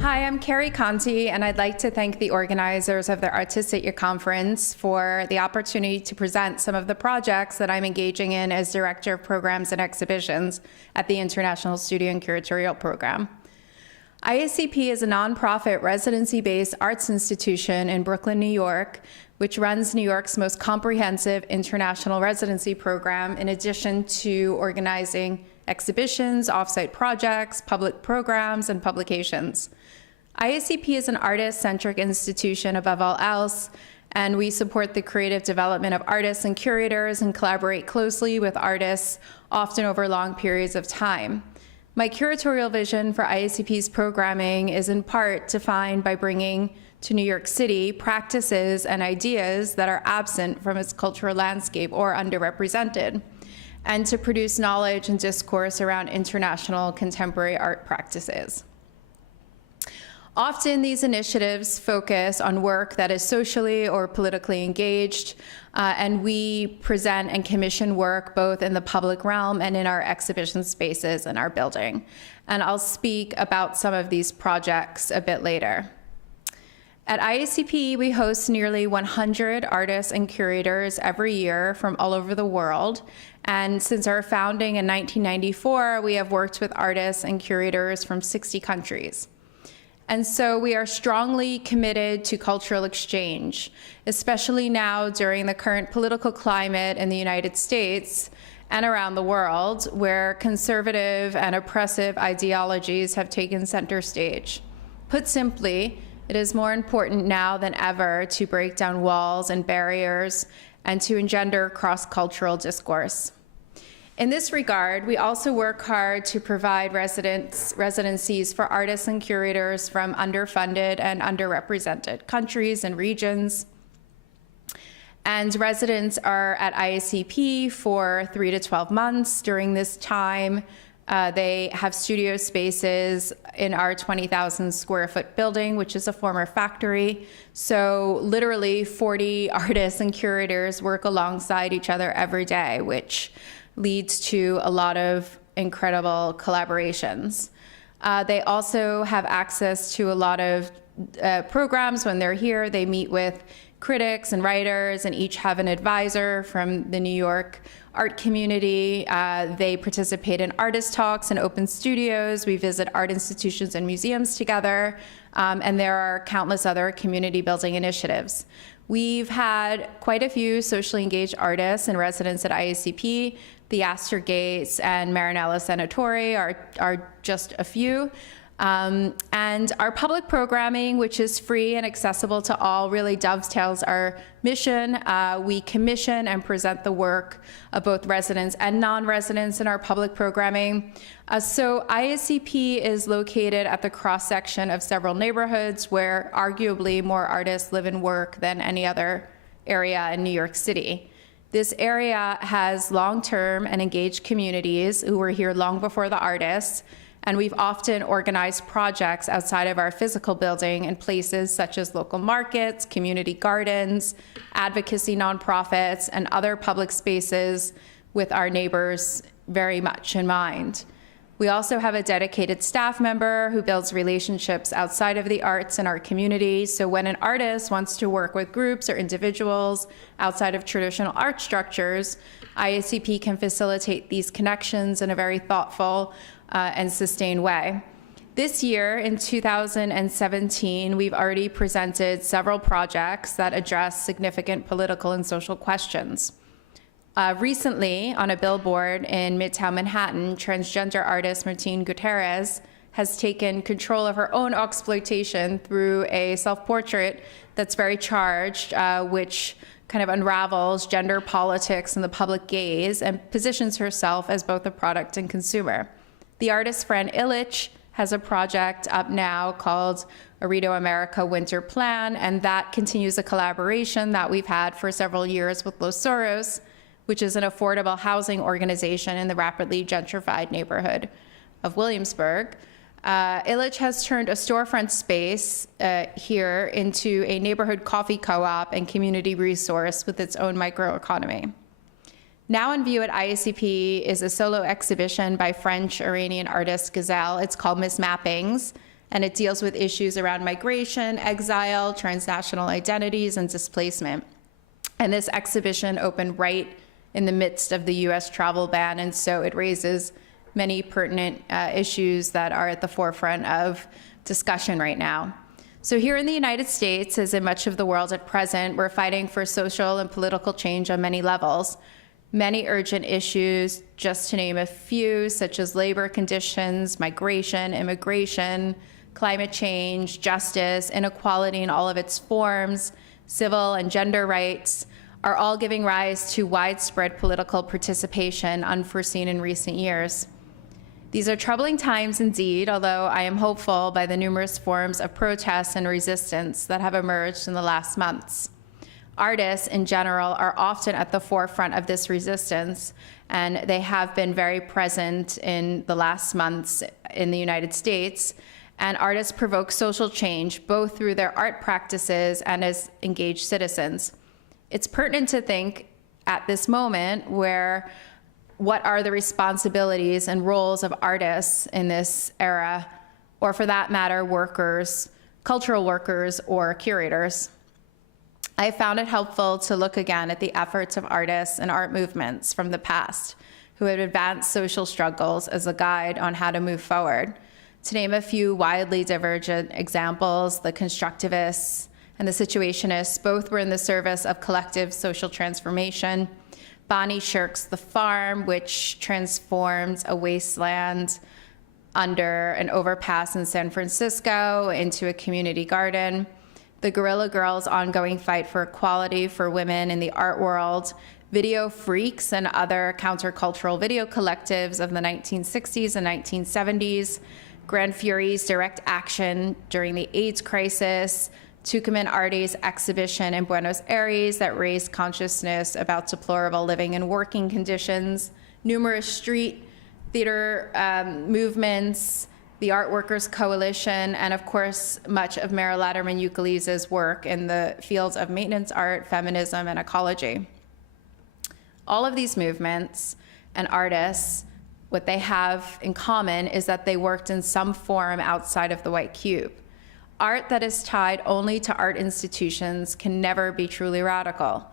Hi, I'm Kari Conte, and I'd like to thank the organizers of the Artecitya conference for the opportunity to present some of the projects that I'm engaging in as Director of Programs and Exhibitions at the International Studio and Curatorial Program. ISCP is a nonprofit residency-based arts institution in Brooklyn, New York, which runs New York's most comprehensive international residency program, in addition to organizing exhibitions, off-site projects, public programs, and publications. ISCP is an artist-centric institution above all else, and we support the creative development of artists and curators and collaborate closely with artists, often over long periods of time. My curatorial vision for ISCP's programming is in part defined by bringing to New York City practices and ideas that are absent from its cultural landscape or underrepresented, and to produce knowledge and discourse around international contemporary art practices. Often these initiatives focus on work that is socially or politically engaged, and we present and commission work both in the public realm and in our exhibition spaces in our building. And I'll speak about some of these projects a bit later. At ISCP, we host nearly 100 artists and curators every year from all over the world. And since our founding in 1994, we have worked with artists and curators from 60 countries. And so we are strongly committed to cultural exchange, especially now during the current political climate in the United States and around the world, where conservative and oppressive ideologies have taken center stage. Put simply, it is more important now than ever to break down walls and barriers and to engender cross-cultural discourse. In this regard, we also work hard to provide residencies for artists and curators from underfunded and underrepresented countries and regions. And residents are at ISCP for 3 to 12 months. During this time, they have studio spaces in our 20,000 square foot building, which is a former factory. So literally 40 artists and curators work alongside each other every day, which leads to a lot of incredible collaborations. They also have access to a lot of programs. When they're here, they meet with critics and writers, and each have an advisor from the New York art community. They participate in artist talks and open studios. We visit art institutions and museums together, and there are countless other community building initiatives. We've had quite a few socially engaged artists and residents at ISCP. The Astor Gates and Marinella Senatori are just a few. And our public programming, which is free and accessible to all, really dovetails our mission. We commission and present the work of both residents and non-residents in our public programming. So ISCP is located at the cross-section of several neighborhoods where arguably more artists live and work than any other area in New York City. This area has long-term and engaged communities who were here long before the artists, and we've often organized projects outside of our physical building in places such as local markets, community gardens, advocacy nonprofits, and other public spaces with our neighbors very much in mind. We also have a dedicated staff member who builds relationships outside of the arts in our community. So when an artist wants to work with groups or individuals outside of traditional art structures, ISCP can facilitate these connections in a very thoughtful and sustained way. This year, in 2017, we've already presented several projects that address significant political and social questions. Recently, on a billboard in Midtown Manhattan, transgender artist Martine Gutierrez has taken control of her own exploitation through a self-portrait that's very charged, which kind of unravels gender politics in the public gaze and positions herself as both a product and consumer. The artist Fran Illich has a project up now called Arito America Winter Plan, and that continues a collaboration that we've had for several years with Los Zorros, which is an affordable housing organization in the rapidly gentrified neighborhood of Williamsburg. Illich has turned a storefront space here into a neighborhood coffee co-op and community resource with its own microeconomy. Now in view at ISCP is a solo exhibition by French-Iranian artist Gazelle. It's called Mismappings, and it deals with issues around migration, exile, transnational identities, and displacement. And this exhibition opened right in the midst of the US travel ban, and so it raises many pertinent issues that are at the forefront of discussion right now. So here in the United States, as in much of the world at present, we're fighting for social and political change on many levels. Many urgent issues, just to name a few, such as labor conditions, migration, immigration, climate change, justice, inequality in all of its forms, civil and gender rights, are all giving rise to widespread political participation unforeseen in recent years. These are troubling times indeed, although I am hopeful by the numerous forms of protest and resistance that have emerged in the last months. Artists in general are often at the forefront of this resistance, and they have been very present in the last months in the United States. And artists provoke social change, both through their art practices and as engaged citizens. It's pertinent to think at this moment what are the responsibilities and roles of artists in this era, or for that matter, workers, cultural workers, or curators. I found it helpful to look again at the efforts of artists and art movements from the past who have advanced social struggles as a guide on how to move forward. To name a few widely divergent examples, the constructivists and the situationists both were in the service of collective social transformation. Bonnie Shirk's The Farm, which transformed a wasteland under an overpass in San Francisco into a community garden. The Guerrilla Girls' ongoing fight for equality for women in the art world. Video Freaks and other countercultural video collectives of the 1960s and 1970s. Grand Fury's direct action during the AIDS crisis. Tucumán Arte's exhibition in Buenos Aires that raised consciousness about deplorable living and working conditions, numerous street theater movements, the Art Workers Coalition, and of course, much of Mara Latterman-Uckeliz's work in the fields of maintenance art, feminism, and ecology. All of these movements and artists, what they have in common is that they worked in some form outside of the white cube. Art that is tied only to art institutions can never be truly radical.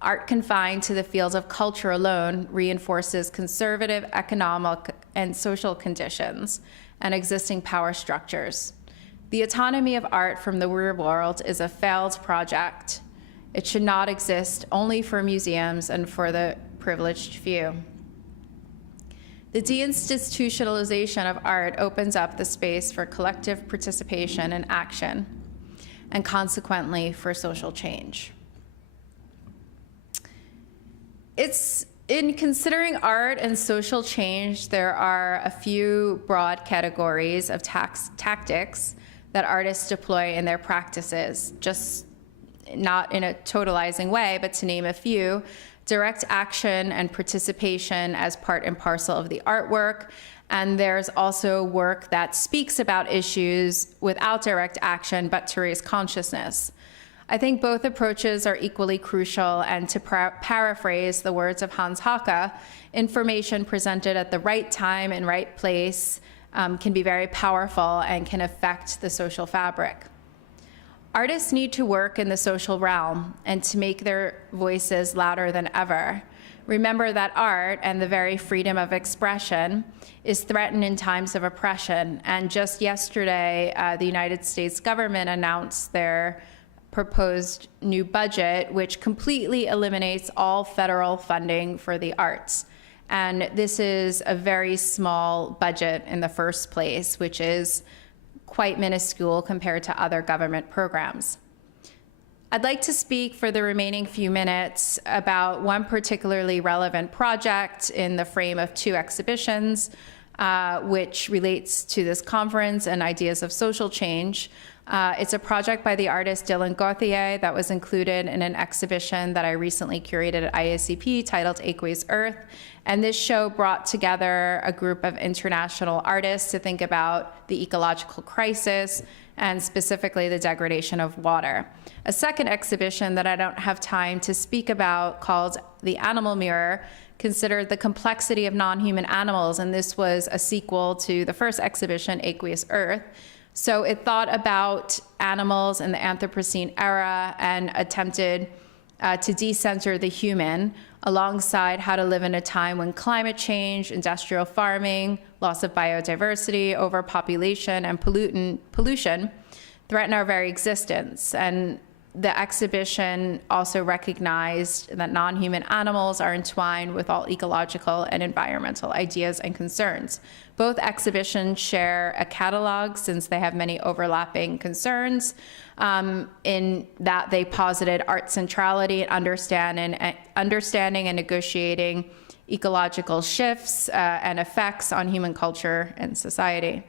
Art confined to the fields of culture alone reinforces conservative economic and social conditions and existing power structures. The autonomy of art from the real world is a failed project. It should not exist only for museums and for the privileged few. The deinstitutionalization of art opens up the space for collective participation and action, and consequently for social change. In considering art and social change, there are a few broad categories of tactics that artists deploy in their practices, just not in a totalizing way, but to name a few. Direct action and participation as part and parcel of the artwork. And there's also work that speaks about issues without direct action, but to raise consciousness. I think both approaches are equally crucial, and to paraphrase the words of Hans Haacke, information presented at the right time and right place can be very powerful and can affect the social fabric. Artists need to work in the social realm and to make their voices louder than ever. Remember that art and the very freedom of expression is threatened in times of oppression. And just yesterday, the United States government announced their proposed new budget, which completely eliminates all federal funding for the arts. And this is a very small budget in the first place, which is quite minuscule compared to other government programs. I'd like to speak for the remaining few minutes about one particularly relevant project in the frame of two exhibitions, which relates to this conference and ideas of social change. It's a project by the artist Dylan Gauthier that was included in an exhibition that I recently curated at ISCP titled Aqueous Earth. And this show brought together a group of international artists to think about the ecological crisis and specifically the degradation of water. A second exhibition that I don't have time to speak about, called The Animal Mirror, considered the complexity of non-human animals, and this was a sequel to the first exhibition, Aqueous Earth. So it thought about animals in the Anthropocene era and attempted to decenter the human alongside how to live in a time when climate change, industrial farming, loss of biodiversity, overpopulation, and pollution threaten our very existence. And the exhibition also recognized that non-human animals are entwined with all ecological and environmental ideas and concerns. Both exhibitions share a catalog, since they have many overlapping concerns, in that they posited art centrality and understanding and negotiating ecological shifts and effects on human culture and society.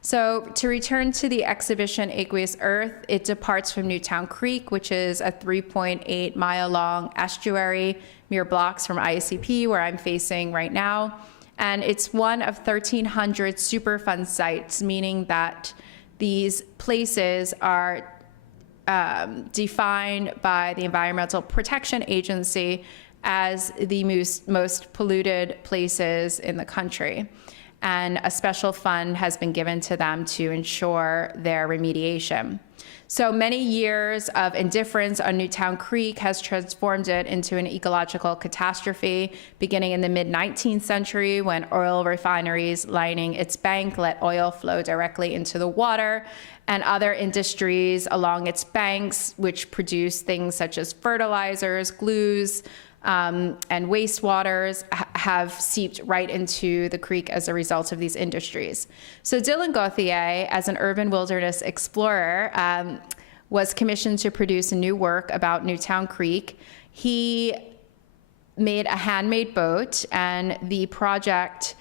So to return to the exhibition Aqueous Earth, it departs from Newtown Creek, which is a 3.8 mile long estuary, mere blocks from ISCP, where I'm facing right now. And it's one of 1,300 Superfund sites, meaning that these places are defined by the Environmental Protection Agency as the most polluted places in the country. And a special fund has been given to them to ensure their remediation. So many years of indifference on Newtown Creek has transformed it into an ecological catastrophe, beginning in the mid-19th century when oil refineries lining its bank let oil flow directly into the water, and other industries along its banks, which produce things such as fertilizers, glues, and wastewaters have seeped right into the creek as a result of these industries. So Dylan Gauthier, as an urban wilderness explorer, was commissioned to produce a new work about Newtown Creek. He made a handmade boat, and the project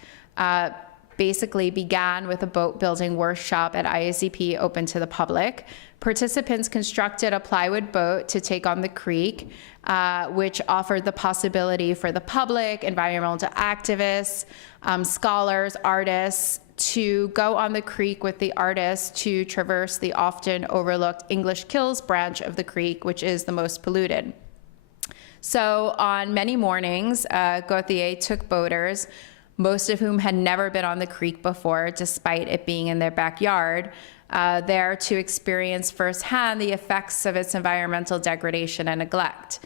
basically began with a boat building workshop at ISCP open to the public. Participants constructed a plywood boat to take on the creek, which offered the possibility for the public, environmental activists, scholars, artists to go on the creek with the artists to traverse the often overlooked English Kills branch of the creek, which is the most polluted. So on many mornings, Gauthier took boaters, most of whom had never been on the creek before, despite it being in their backyard, there to experience firsthand the effects of its environmental degradation and neglect.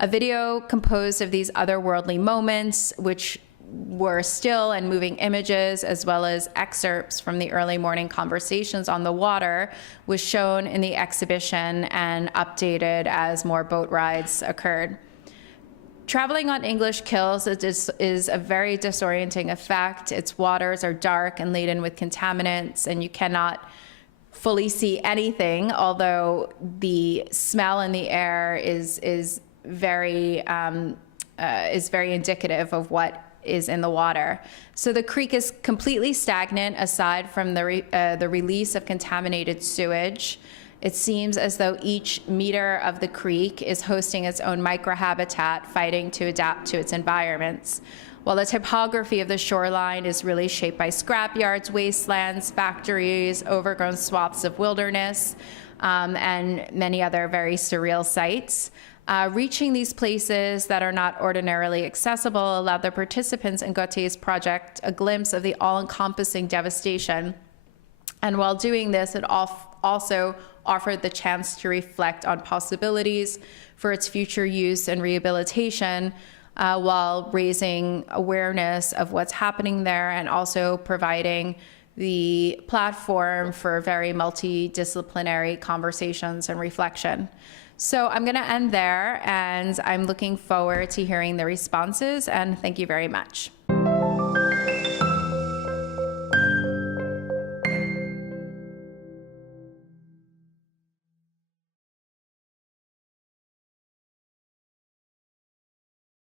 A video composed of these otherworldly moments, which were still and moving images, as well as excerpts from the early morning conversations on the water, was shown in the exhibition and updated as more boat rides occurred. Traveling on English Kills is a very disorienting effect. Its waters are dark and laden with contaminants, and you cannot fully see anything, although the smell in the air is very indicative of what is in the water. So the creek is completely stagnant aside from the release of contaminated sewage. It seems as though each meter of the creek is hosting its own microhabitat, fighting to adapt to its environments. While the topography of the shoreline is really shaped by scrapyards, wastelands, factories, overgrown swaths of wilderness, and many other very surreal sites. Reaching these places that are not ordinarily accessible allowed the participants in Gauthier's project a glimpse of the all-encompassing devastation. And while doing this, it also offered the chance to reflect on possibilities for its future use and rehabilitation, while raising awareness of what's happening there and also providing the platform for very multidisciplinary conversations and reflection. So I'm going to end there, and I'm looking forward to hearing the responses, and thank you very much.